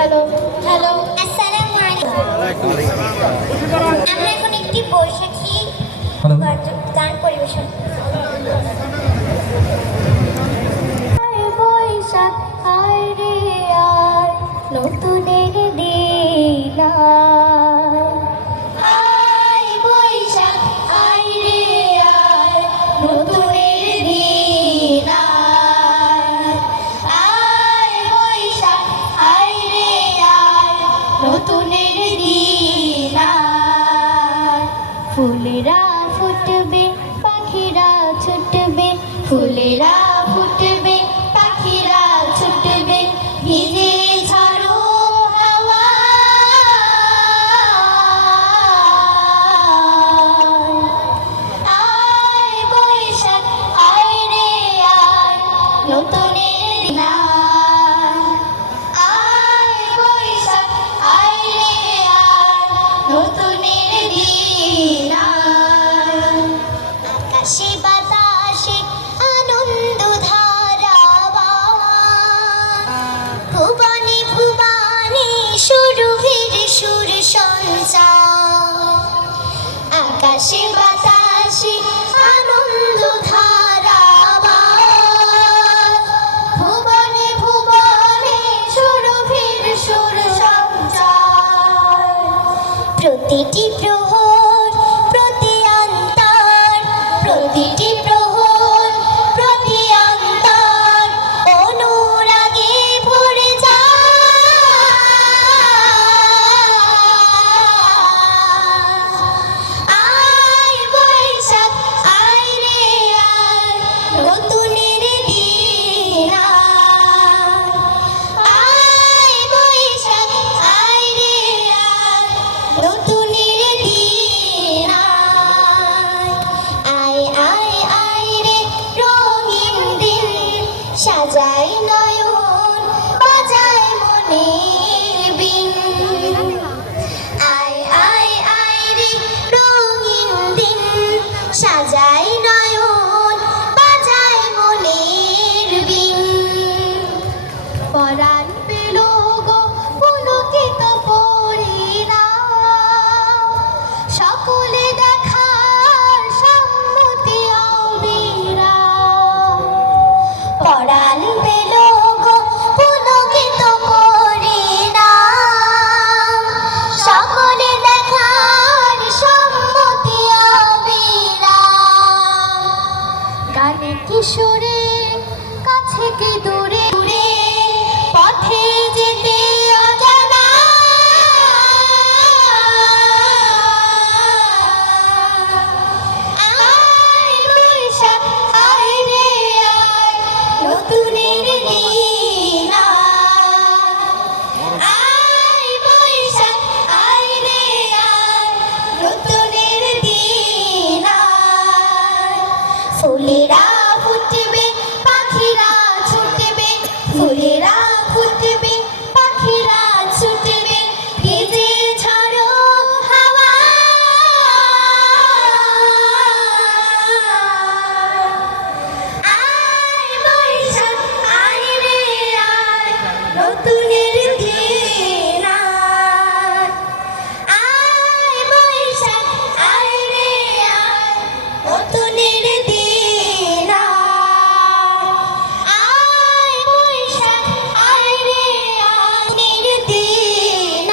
Hello hello আসসালামু আলাইকুম। আমরা এখন একটি বৈশাখী গান পরিবেশন বৈশাখ আয় রে আয় নতুনের দিন আয় বৈশাখ আয় রে আয় নতুনের দিন আয় বৈশাখ আয় রে আয় নতুনের দিন ফুলেরা ফুটবে পাখিরা ছুটবে ফুলেরা ফুটবে পাখিরা ছুটবে ভিজে ঝাড়ো হাওয়া আয় বৈশাখ আয় রে আয় নতুনের দিন আয় বৈশাখ আয় রে আয় নতুনের দিন আকাশে বাতাসে আনন্দ ধারাবা ভুবনে ভুবনে সুরভির সুর সঞ্চার আকাশে বাতাসে আনন্দ ধারাবা ভুবনে ভুবনে সুরভির সুর সঞ্চার প্রতিটি প্রহর প্রতি অন্তর প্রতিটি প্রহর প্রতি অন্তর অনুরাগে ভরে যায় আয় বৈশাখ আয় রে আয় নতুনের দিন আয় বৈশাখ আয় রে আয় নতুনের দিন আয় আয় আয় রে রঙিন দিন সাজাই নয়ন বাজায় মনের বিন আয় আয় আয় রে রঙিন দিন সাজাই নয়ন বাজায় মনের বিন পরাণ পেল গো পুলকিত পরিণা সকলে দেখার সম্মতি অবিরা পরাণ পেল গো পুলকিত পরিণা সকলে দেখার সম্মতি অবিরা গানে কিশোরে কাছে কি দূরে দূরে পথে যেতে অজানা আয় বৈশাখ আয় রে আয় নতুনের দিন আয় বৈশাখ আয় রে আয় নতুনের দিন ফুলেরা ফুটবে পাখিরা ছুটবে ফুলেরা ফুটবে পাখিরা ছুটবে ভিজে ঝড়ো হাওয়া আয় বৈশাখ আয় রে আয় নতুনের দিন আয় বৈশাখ আয় রে আয় নতুনের দিন আয় বৈশাখ আয় রে আয় নতুনের দিন।